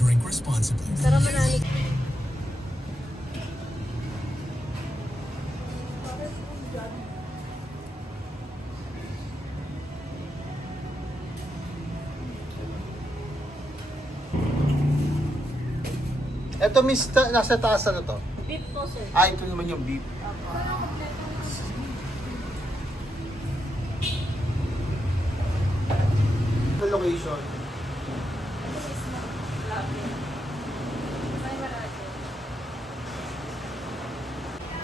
Drink responsibly. Sarap manali. Ito miss, nasa taas na to? Beef po, sir. Ah, ito naman yung beef. The location.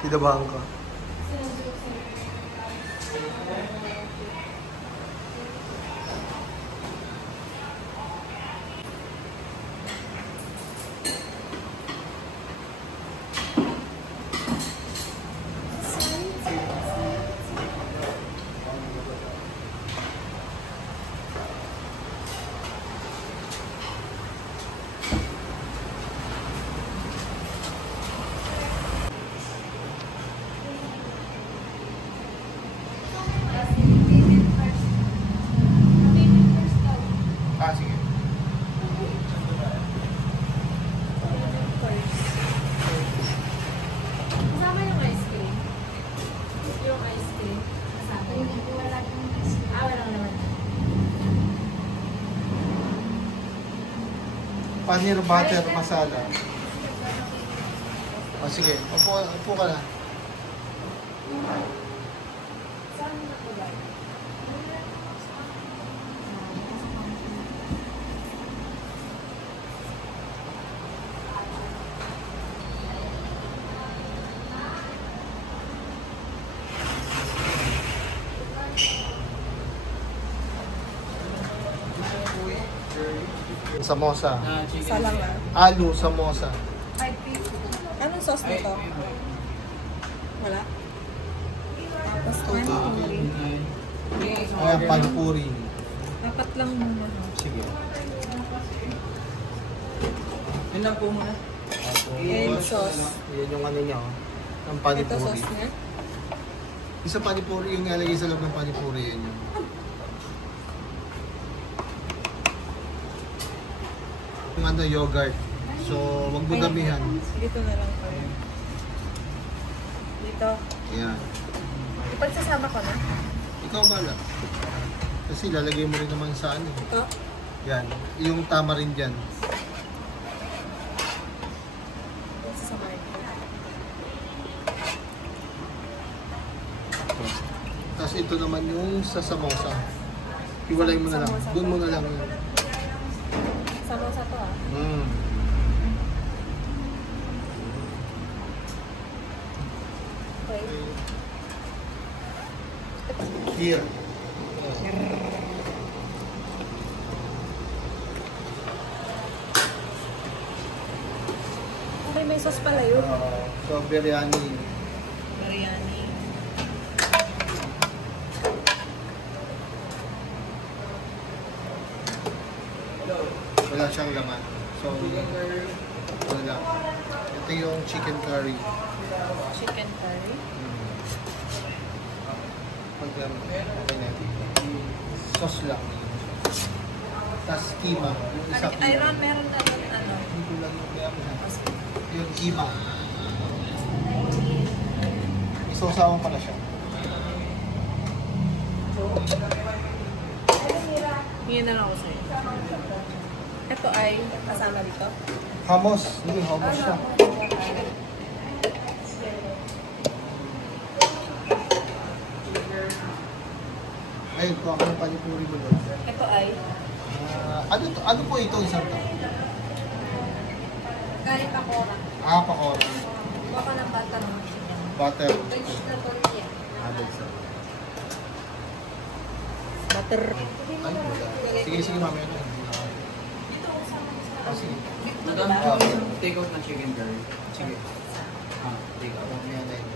Kinabahan ka. Ah, sige. Kasama yung ice cream. Yung ice cream. Kasama yun. Wala yung ice cream. Ah, walang naman. Paneer butter masala. Oh, sige. Upo ka na. Saan na po ba? Samosa. Isa lang ah. Alu, samosa. 550. Anong sauce nito? Wala? Tapos panipuri. Ayan, panipuri. Dapat lang muna. Sige. Yun lang po muna. And sauce. Yan yung ano niya, oh. Ang Ito panipuri. sauce niya. Isa panipuri, yung nalagay sa loob ng panipuri, yan yun. Yung ano, yogurt. So, wag mo damihan. Dito na lang pa rin. Dito. Ayan. Ipagsasama ko na. Ikaw bala. Kasi lalagay mo rin naman sa ano. Ito. Yan. Yung tama rin dyan. Sasamahin ko. Tapos ito naman yung sa samosa. Iwalay mo na lang. Samosa Doon to? mo na lang yun. Samosa to ah. Okay. Here. Okay, may sauce pala yun. So, biryani. Biryani. Wala siyang laman. So, wala. Ito yung chicken curry. Chicken curry. Pag okay na. Sauce lang. Tapos kima. Yung isa kima. Iron, meron na doon ano. Hindi ko lang yung kaya mo siya. Yung kima. Isawsawan pala siya. Yun na lang ako sa'yo. Ito ay kasama dito. Hummus. Hindi, hummus siya. Ayun po, ako yung panipuri mo doon. Ito ay Ano po ito isang to? galing pakora. Ah, pakora. Baka ng bata naman. Butter. Vegetable yan. Butter. Ay, wala. Sige, sige, mami. Ito. Ah, sige. Madam, take out na chicken curry. Sige. Ah, take out. Mamaya na yun.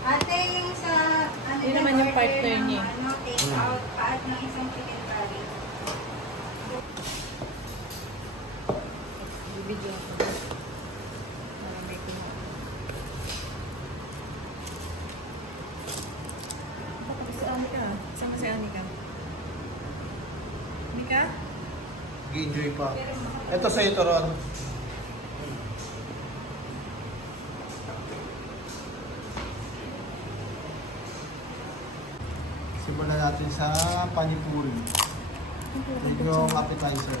Ate, yung sa... Ano Yun naman yung partner niya. Ano, take out, pa-add ng isang chicken curry. Bibigyan ko. Marami ko na. Baka si Anika. Sama si Anika. Anika? Nag-enjoy pa. Ito sa'yo to, Ron. Simulan natin sa panipuri. Ito yung appetizer.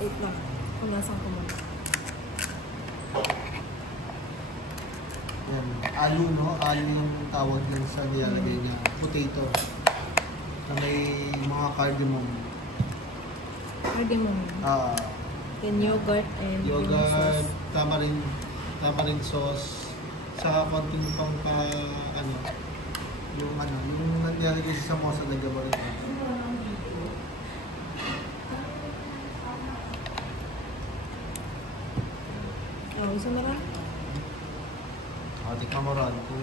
Wait lang. Punasan ko muna. Yan. Alu, no? Alu yung tawag yan sa nilalagay niya. Potato. Na may mga cardamom. Cardamom. Then yogurt and Yogurt, sauce. tamarind sauce, saka konting pang yung nilalagay sa samosa na gabarin. Oh, isa na lang. Tikman mo ron kung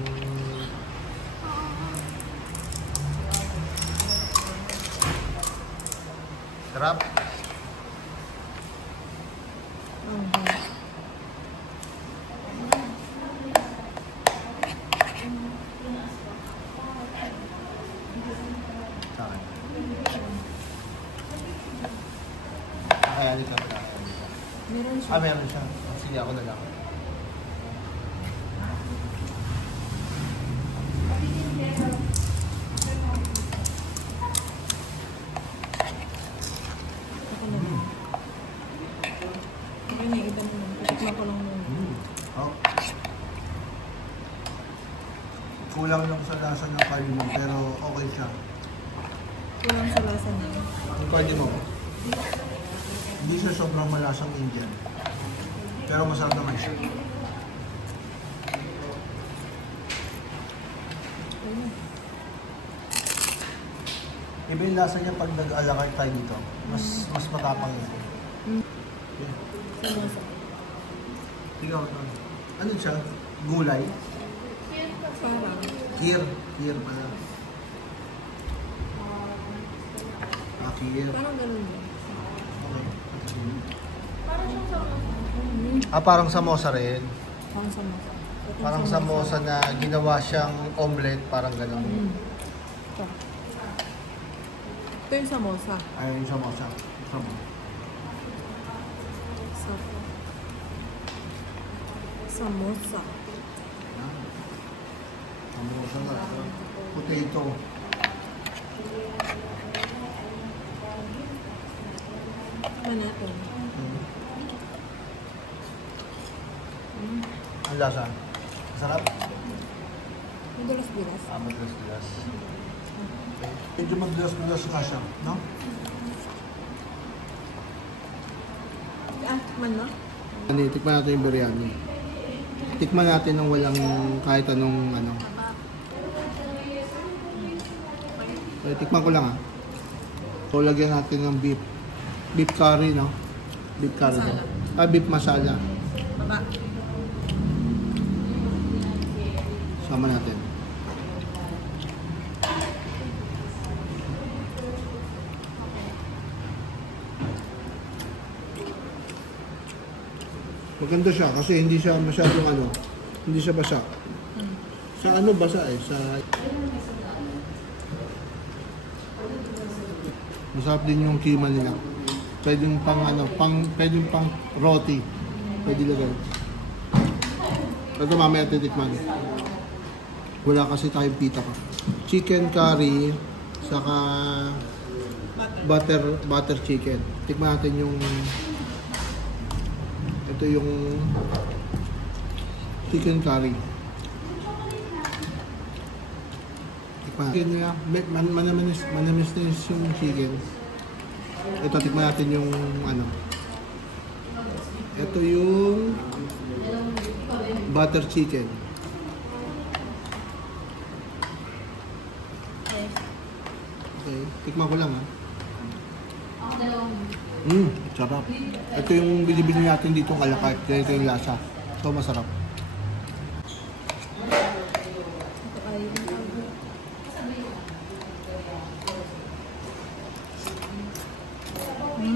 sarap. Kaya dito na. Meron siya. Meron siya. Sige, ako na lang. Ako na lang. Okay na, iba naman. Patikman ko lang muna. Oh. Kulang lang sa lasa ng cardamom pero okay siya. Kulang sa lasa niya. Yung cardamom, hindi siya sobrang malasang Indian. Pero masarap naman siya. Iba yung lasa niya pag nag-alakart tayo dito. Mas matapang yun. Yeah. Samosa. Ikaw, ano siya? Gulay? Parang. Kheer pala. Kheer. Parang ganun din. Okay. Parang siyang sa Parang samosa rin. Parang samosa. Parang samosa na ginawa siyang omelette, parang gano'n. Ito. Ito yung samosa. Ay, yung samosa. Samosa. Samosa na. Potato. Ano natin? Ang lasa. Sarap. Madulas-dulas. Madulas-dulas. Medyo madulas-dulas nga siya, no? Man na? Tikman natin yung biryani. Tikman natin ng walang kahit anong ano. Tikman ko lang ah. So, lagyan natin ng beef. Beef curry, no? Beef curry. Masala. Beef masala. Baba. Sama natin. Maganda siya kasi hindi siya masyadong ano, hindi siya basa. Sa ano basa eh, sa masarap din yung kima nila. Pwedeng pang ano, pwedeng pang roti. Pwede lagay. Ito mamaya titikman. Wala kasi tayong pita pa. Chicken curry saka butter chicken. Tikman natin yung ito yung chicken curry. Tikman natin. Manamis na yung chicken. Ito, tikman natin yung ano. Ito yung butter chicken. Okay, tikman ko lang ha. Sarap. Ito yung binibili natin dito ng alakart. Ganito yung lasa. So, masarap. Ito ay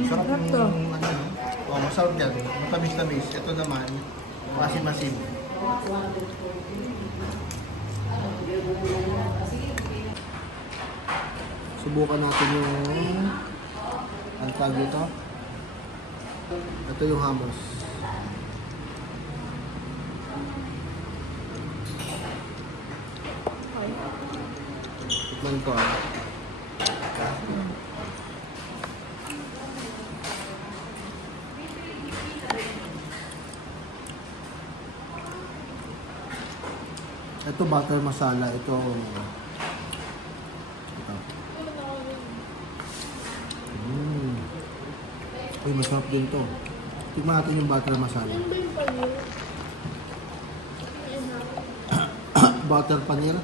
Sarap sarap to. yung ano. Oh, masarap yan. Matamis-tamis. Ito naman, masim-masim. So, Subukan natin yung ang tawag dito. Ito yung hummus. Tikman ko ah. Ito butter masala. Ito. Uy, masarap din to. Tikman natin yung butter masala. Butter paneer.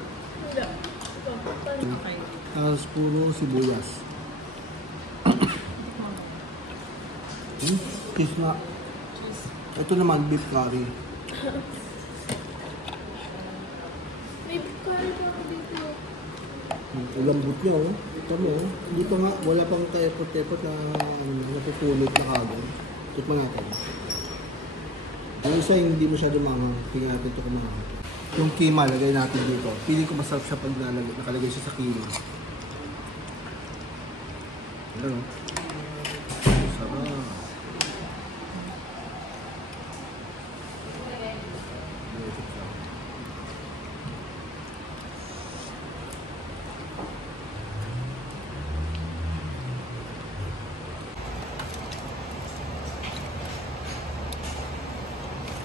Tapos puro sibuyas. Cheese nga. Ito naman beef curry. May curry pa ako dito. Lambot niya oh. Ito mo oh. Dito nga, wala pang tepot-tepot na napupulot na kagad. Tikman natin. Yung isa yung hindi masyado manghang. Tingnan natin ito kung manghang. Yung kima, lagay natin dito. Piling ko masarap siya pag nakalagay siya sa kima. Ano? Sarap.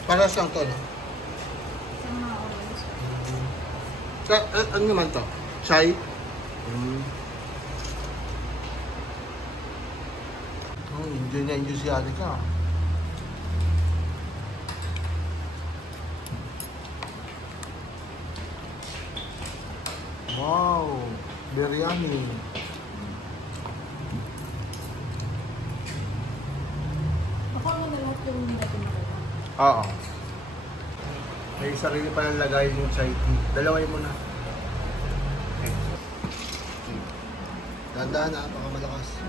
Paras lang to, no? Ano naman to? Chai? Enjoy na enjoy si ate ka. Wow! Biryani. Ako mo na lahat yung natin ako. Oo. May sarili pa ng lagay yung chai tea. Dalaway mo na. Okay. Dahan-dahan na, baka malakas.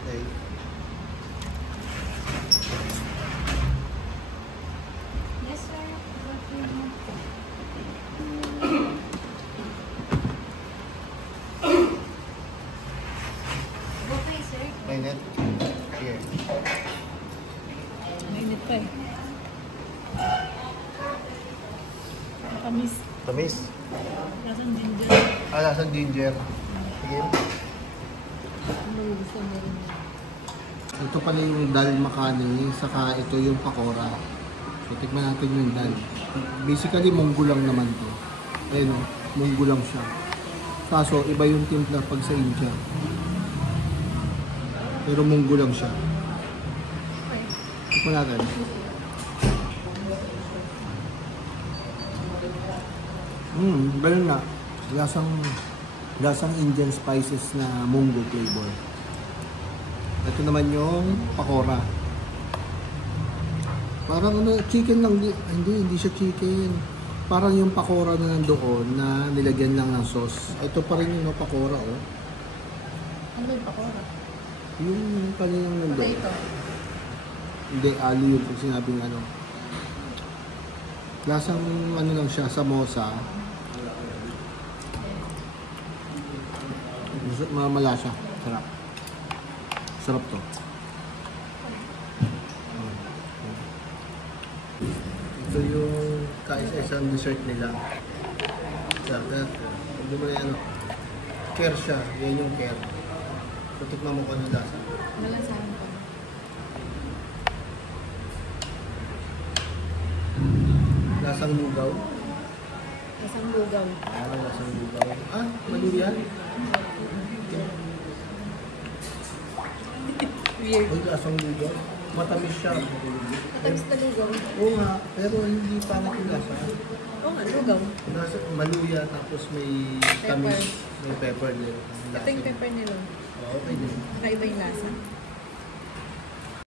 Okay. Yes, sir. Okay, sir. Mainit? Sige. Mainit pa eh. Matamis. Tamis? Lasang ginger. Lasang ginger. Sige. Ano gusto mo rin? Ito pala yung dal makhani, saka ito yung pakora. So, tikman natin yung dal. Basically, munggo lang naman to. Ayun o, munggo lang siya. Kaso, iba yung timpla pag sa India. Pero munggo lang siya. Tikman natin. Ganun na. Lasang Indian spices na munggo flavor. Ito naman yung pakora. Parang ano, chicken lang. Hindi siya chicken. Parang yung pakora na nandoon na nilagyan lang ng sauce. Ito pa rin yung pakora, oh. Ano yung pakora? Yung kaninang nandoon. Potato. Hindi, ali yung pag sinabing ano. Lasang ano lang siya, samosa. Malasa. Sarap. Sarap to. Ito yung kaisa-isang dessert nila. Sarap. Hindi mo na yan. Care siya. Yan yung care. So, tikman mo kung ano lasa. Malasahan ko. Lasang lugaw. Lasang lugaw. Lasang lugaw. Maluya. Weird. Ay, lasang lugaw. Matamis siya. Matamis na lugaw. Oo nga, pero hindi pa yung lasa. Oo nga, lugaw. Maluya, tapos may Pepper. tamis. May pepper din. Ito yung pepper nila. Okay din. Kakaiba yung lasa.